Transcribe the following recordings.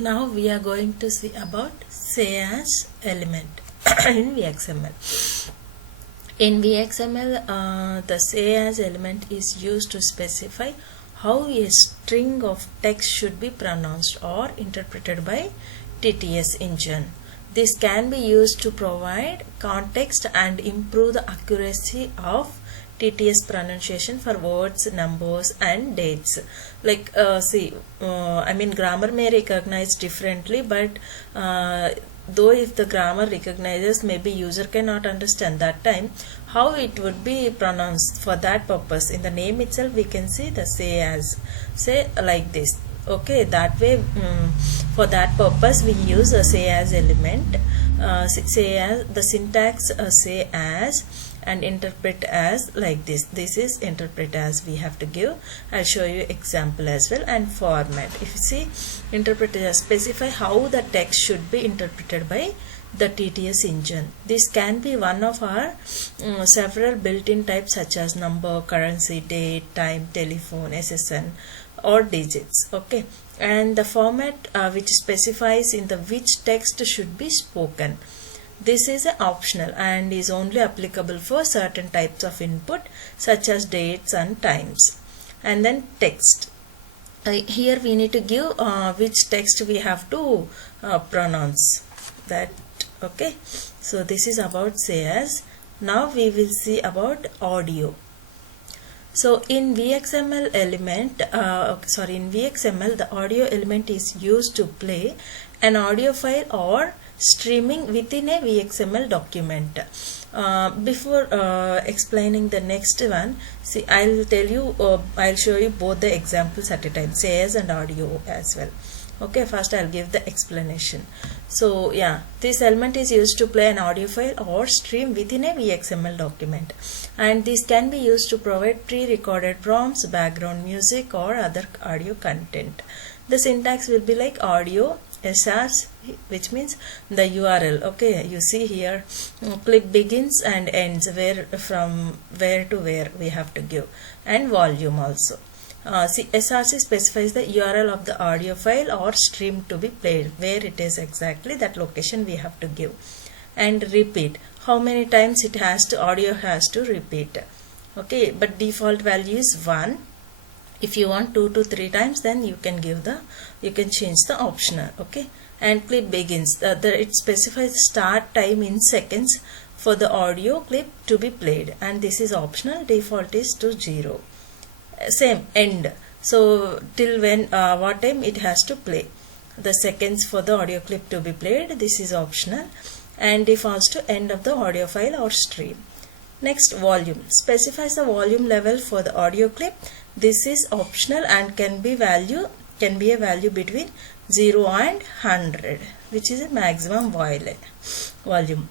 Now we are going to see about say as element in VXML. In VXML, the say as element is used to specify how a string of text should be pronounced or interpreted by TTS engine. This can be used to provide context and improve the accuracy of TTS pronunciation for words, numbers and dates. Like grammar may recognize differently, but though if the grammar recognizes, maybe user cannot understand that time how it would be pronounced. For that purpose, in the name itself we can see the say as, say like this. Okay, that way for that purpose we use a say as element. Say as, the syntax say as and interpret as like this. This is interpret as we have to give. I'll show you example as well. And format, if you see, interpret as specify how the text should be interpreted by the TTS engine. This can be one of our several built-in types such as number, currency, date, time, telephone, SSN or digits. Okay, and the format which specifies in the which text should be spoken. This is optional and is only applicable for certain types of input such as dates and times. And then text. Here we need to give which text we have to pronounce that. Okay, so this is about say as. Now we will see about audio. So in VXML element, in VXML, the audio element is used to play an audio file or streaming within a VXML document. Before explaining the next one, see, I'll tell you, I'll show you both the examples at a time, say as and audio as well. Okay, first I'll give the explanation. So yeah, this element is used to play an audio file or stream within a VXML document, and this can be used to provide pre-recorded prompts, background music or other audio content. The syntax will be like audio SRs, which means the URL. Okay, you see here clip begins and ends, where from where to where we have to give, and volume also. SRC specifies the URL of the audio file or stream to be played, where it is exactly, that location we have to give. And repeat, how many times it has to, audio has to repeat. Okay, but default value is 1. If you want 2 to 3 times, then you can give you can change the optional. Okay, and clip begins, it specifies start time in seconds for the audio clip to be played, and this is optional. Default is to 0. Same end, so till when what time it has to play, the seconds for the audio clip to be played, this is optional, and defaults to end of the audio file or stream. Next, volume specifies the volume level for the audio clip. This is optional and can be a value between 0 and 100, which is a maximum volume.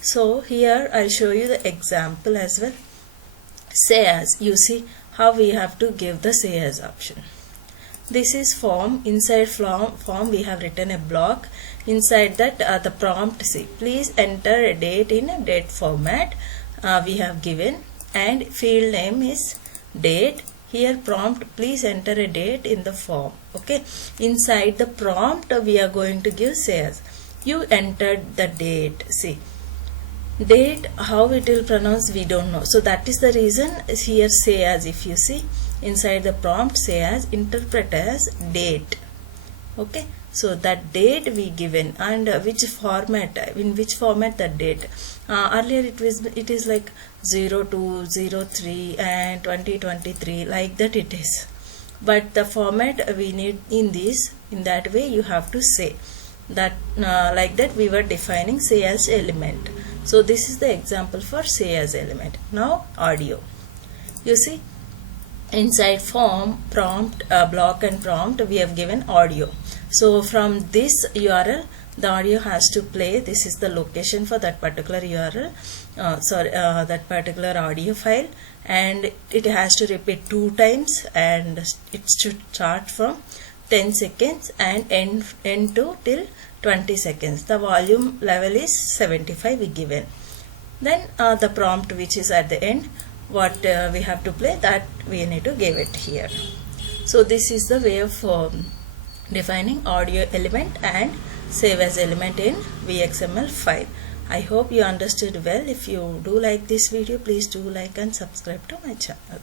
So here I'll show you the example as well. Say as, you see how we have to give the say as option. This is form. Inside form we have written a block. Inside that the prompt, see, please enter a date in a date format we have given, and field name is date. Here prompt, please enter a date in the form. Okay, inside the prompt we are going to give say as. You entered the date. See, date, how it will pronounce we don't know, so that is the reason here say as. If you see inside the prompt, say as, interpret as date. Okay, so that date we given, and which format, in which format that date. Earlier it is like 02, 03 and 2023, like that it is, but the format we need in this, in that way you have to say that, like that we were defining say as element. So this is the example for say as element. Now audio, you see, inside form, prompt, block and prompt we have given audio. So from this URL the audio has to play. This is the location for that particular URL, that particular audio file, and it has to repeat 2 times, and it should start from 10 seconds and end to till 20 seconds. The volume level is 75 we given. Then the prompt which is at the end, what we have to play, that we need to give it here. So this is the way of defining audio element and save as element in VXML file. I hope you understood well. If you do like this video, please do like and subscribe to my channel.